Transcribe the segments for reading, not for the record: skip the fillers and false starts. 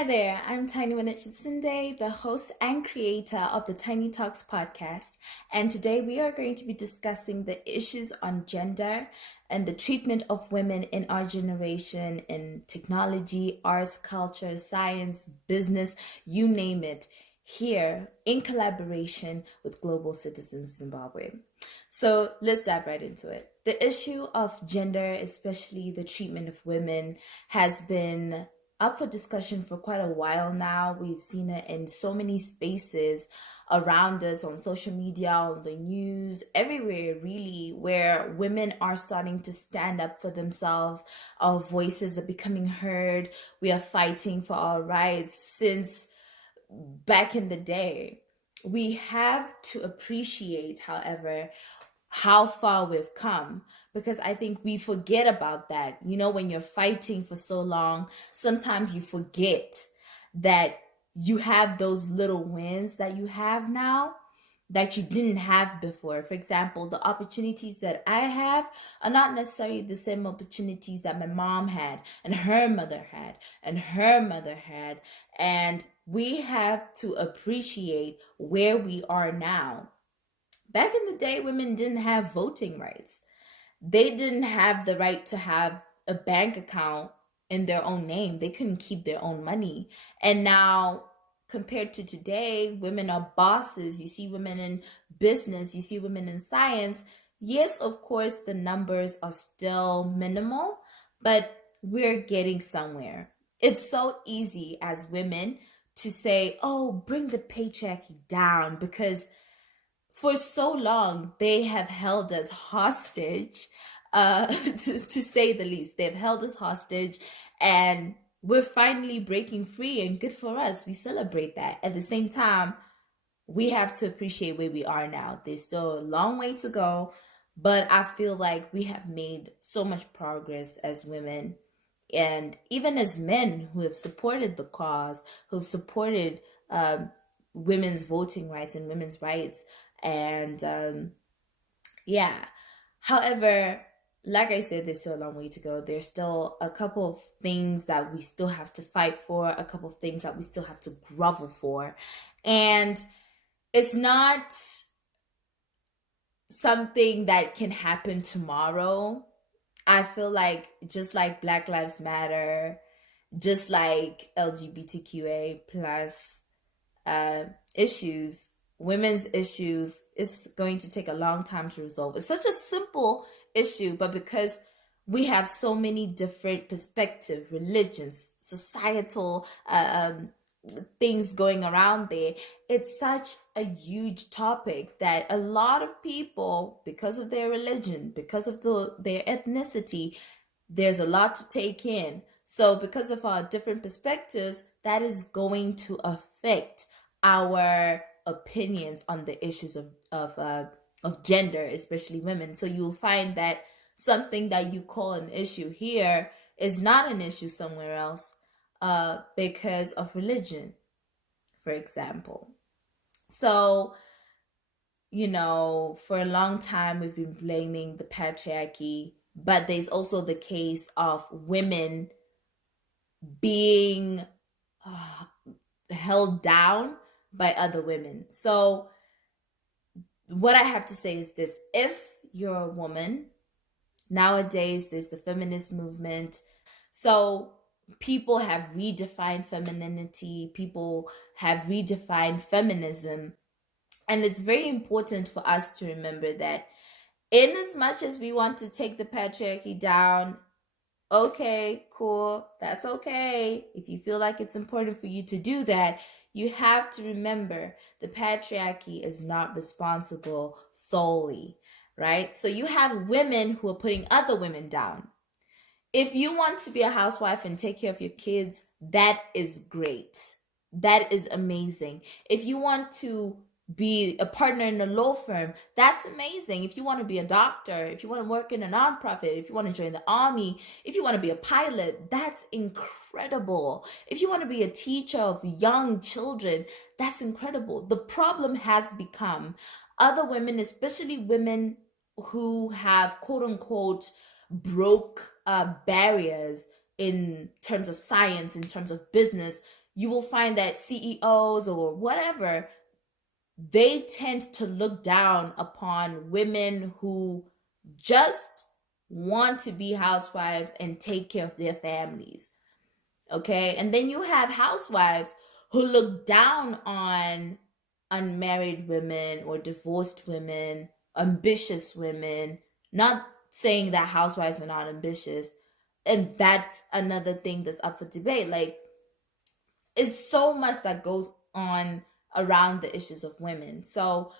Hi there, I'm Tiny Winnet Chitsinde, the host and creator of the Tiny Talks podcast. And today we are going to be discussing the issues on gender and the treatment of women in our generation in technology, arts, culture, science, business, you name it, here in collaboration with Global Citizens Zimbabwe. So let's dive right into it. The issue of gender, especially the treatment of women, has been up for discussion for quite a while now. We've seen it in so many spaces around us, on social media, on the news, everywhere really, where women are starting to stand up for themselves. Our voices are becoming heard. We are fighting for our rights since back in the day. We have to appreciate, however, how far we've come, because I think we forget about that. You know, when you're fighting for so long, sometimes you forget that you have those little wins that you have now that you didn't have before. For example, the opportunities that I have are not necessarily the same opportunities that my mom had and her mother had and her mother had. And we have to appreciate where we are now. Back in the day, women didn't have voting rights. They didn't have the right to have a bank account in their own name. They couldn't keep their own money. And now, compared to today, women are bosses. You see women in business, you see women in science. Yes, of course, the numbers are still minimal, but we're getting somewhere. It's so easy as women to say, oh, bring the patriarchy down, because for so long they have held us hostage, to say the least. They've held us hostage, and we're finally breaking free, and good for us. We celebrate that. At the same time, we have to appreciate where we are now. There's still a long way to go, but I feel like we have made so much progress as women, and even as men who have supported the cause, who have supported women's voting rights and women's rights. And yeah, however, like I said, there's still a long way to go. There's still a couple of things that we still have to fight for, a couple of things that we still have to grovel for. And it's not something that can happen tomorrow. I feel like just like Black Lives Matter, just like LGBTQA plus issues, women's issues, it's going to take a long time to resolve. It's such a simple issue, but because we have so many different perspectives, religions, societal things going around there, it's such a huge topic that a lot of people, because of their religion, because of their ethnicity, there's a lot to take in. So because of our different perspectives, that is going to affect our opinions on the issues of gender, especially women. So you'll find that something that you call an issue here is not an issue somewhere else, because of religion, for example. So, you know, for a long time we've been blaming the patriarchy, but there's also the case of women being held down by other women. So what I have to say is this: if you're a woman, nowadays there's the feminist movement. So people have redefined femininity, people have redefined feminism. And it's very important for us to remember that in as much as we want to take the patriarchy down, okay, cool, that's okay. If you feel like it's important for you to do that, you have to remember the patriarchy is not responsible solely, right? So you have women who are putting other women down. If you want to be a housewife and take care of your kids, that is great. That is amazing. If you want to be a partner in a law firm, that's amazing. If you want to be a doctor, if you want to work in a nonprofit, if you want to join the army, if you want to be a pilot, that's incredible. If you want to be a teacher of young children, that's incredible. The problem has become other women, especially women who have quote unquote broke barriers in terms of science, in terms of business, you will find that CEOs or whatever, they tend to look down upon women who just want to be housewives and take care of their families. Okay. And then you have housewives who look down on unmarried women or divorced women, ambitious women, not saying that housewives are not ambitious. And that's another thing that's up for debate. Like, it's so much that goes on around the issues of women. So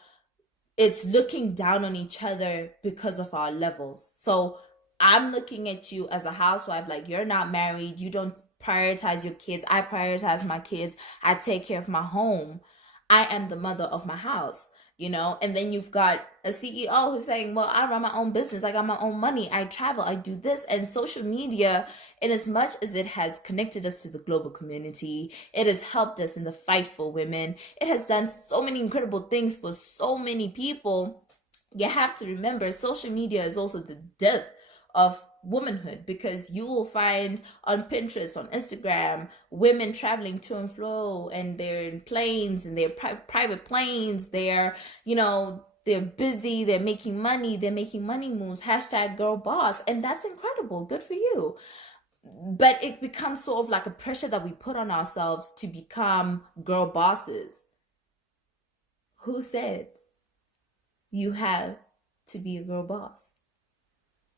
it's looking down on each other because of our levels. So I'm looking at you as a housewife, like, you're not married, you don't prioritize your kids. I prioritize my kids. I take care of my home. I am the mother of my house, and then you've got a CEO who's saying, well, I run my own business, I got my own money, I travel, I do this. And social media, in as much as it has connected us to the global community, it has helped us in the fight for women, it has done so many incredible things for so many people. You have to remember, social media is also the death of womanhood, because you will find on Pinterest, on Instagram, women traveling to and fro, and they're in planes, and they're private planes, they're busy, they're making money moves, hashtag girl boss. And that's incredible, good for you. But it becomes sort of like a pressure that we put on ourselves to become girl bosses. Who said you have to be a girl boss?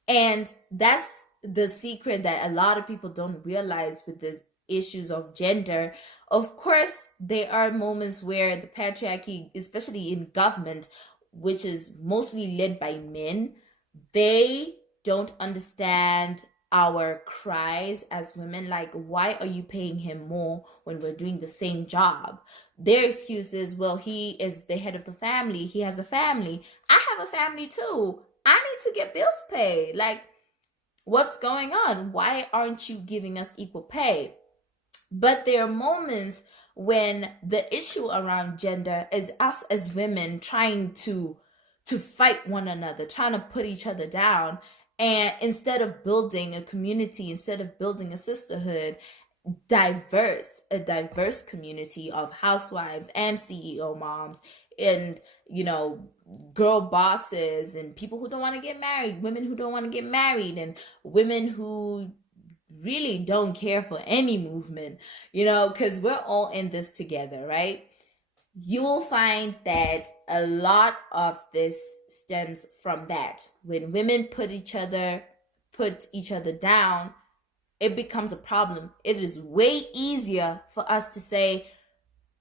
And that's the secret that a lot of people don't realize with the issues of gender. Of course, there are moments where the patriarchy, especially in government, which is mostly led by men, they don't understand our cries as women. Like, why are you paying him more when we're doing the same job? Their excuse is, well, he is the head of the family, he has a family. I have a family too. I need to get bills paid. Like, what's going on? Why aren't you giving us equal pay? But there are moments when the issue around gender is us as women trying to fight one another, trying to put each other down. And instead of building a community, instead of building a sisterhood, a diverse community of housewives and CEO moms, and girl bosses, and people who don't want to get married, women who don't want to get married, and women who really don't care for any movement, because we're all in this together, right? You will find that a lot of this stems from that. When women put each other down, it becomes a problem. It is way easier for us to say,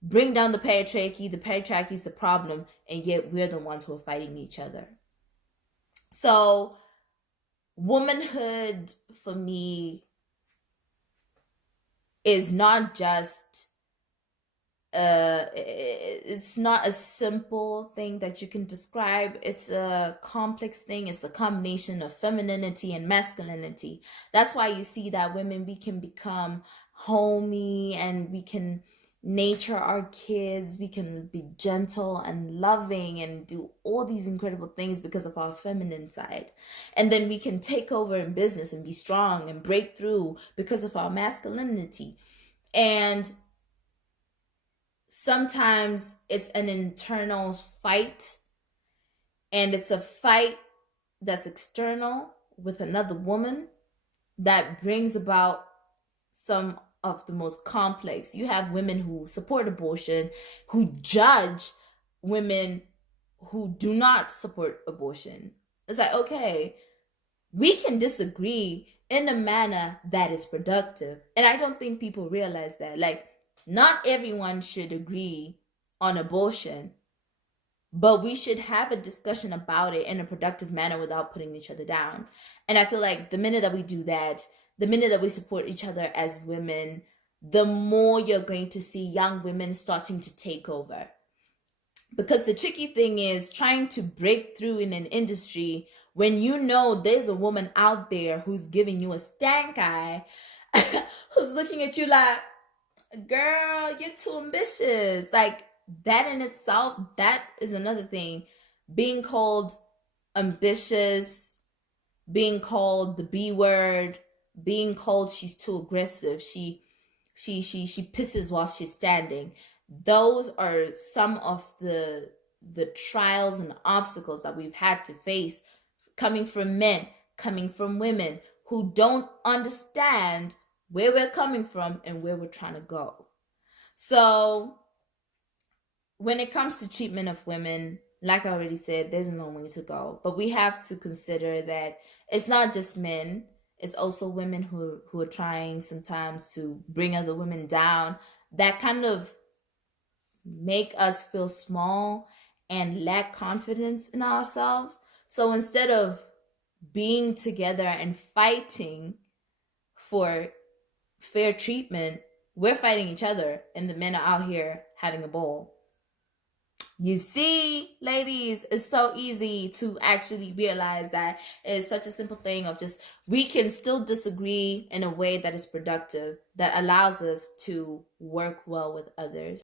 bring down the patriarchy is the problem, and yet we're the ones who are fighting each other. So womanhood for me is not just it's not a simple thing that you can describe. It's a complex thing. It's a combination of femininity and masculinity. That's why you see that women, we can become homey, and we can nature our kids, we can be gentle and loving and do all these incredible things because of our feminine side. And then we can take over in business and be strong and break through because of our masculinity. And sometimes it's an internal fight, and it's a fight that's external with another woman that brings about some of the most complex. You have women who support abortion, who judge women who do not support abortion. It's like, okay, we can disagree in a manner that is productive. And I don't think people realize that. Like, not everyone should agree on abortion, but we should have a discussion about it in a productive manner without putting each other down. And I feel like the minute that we do that, the minute that we support each other as women, the more you're going to see young women starting to take over. Because the tricky thing is trying to break through in an industry when there's a woman out there who's giving you a stank eye, who's looking at you like, girl, you're too ambitious. Like, that in itself, that is another thing. Being called ambitious, being called the B word, being called she's too aggressive, she pisses while she's standing. Those are some of the trials and obstacles that we've had to face, coming from men, coming from women who don't understand where we're coming from and where we're trying to go. So when it comes to treatment of women, like I already said, there's a long way to go. But we have to consider that it's not just men. It's also women who are trying sometimes to bring other women down, that kind of make us feel small and lack confidence in ourselves. So instead of being together and fighting for fair treatment, we're fighting each other, and the men are out here having a ball. You see, ladies, it's so easy to actually realize that it's such a simple thing of just, we can still disagree in a way that is productive, that allows us to work well with others.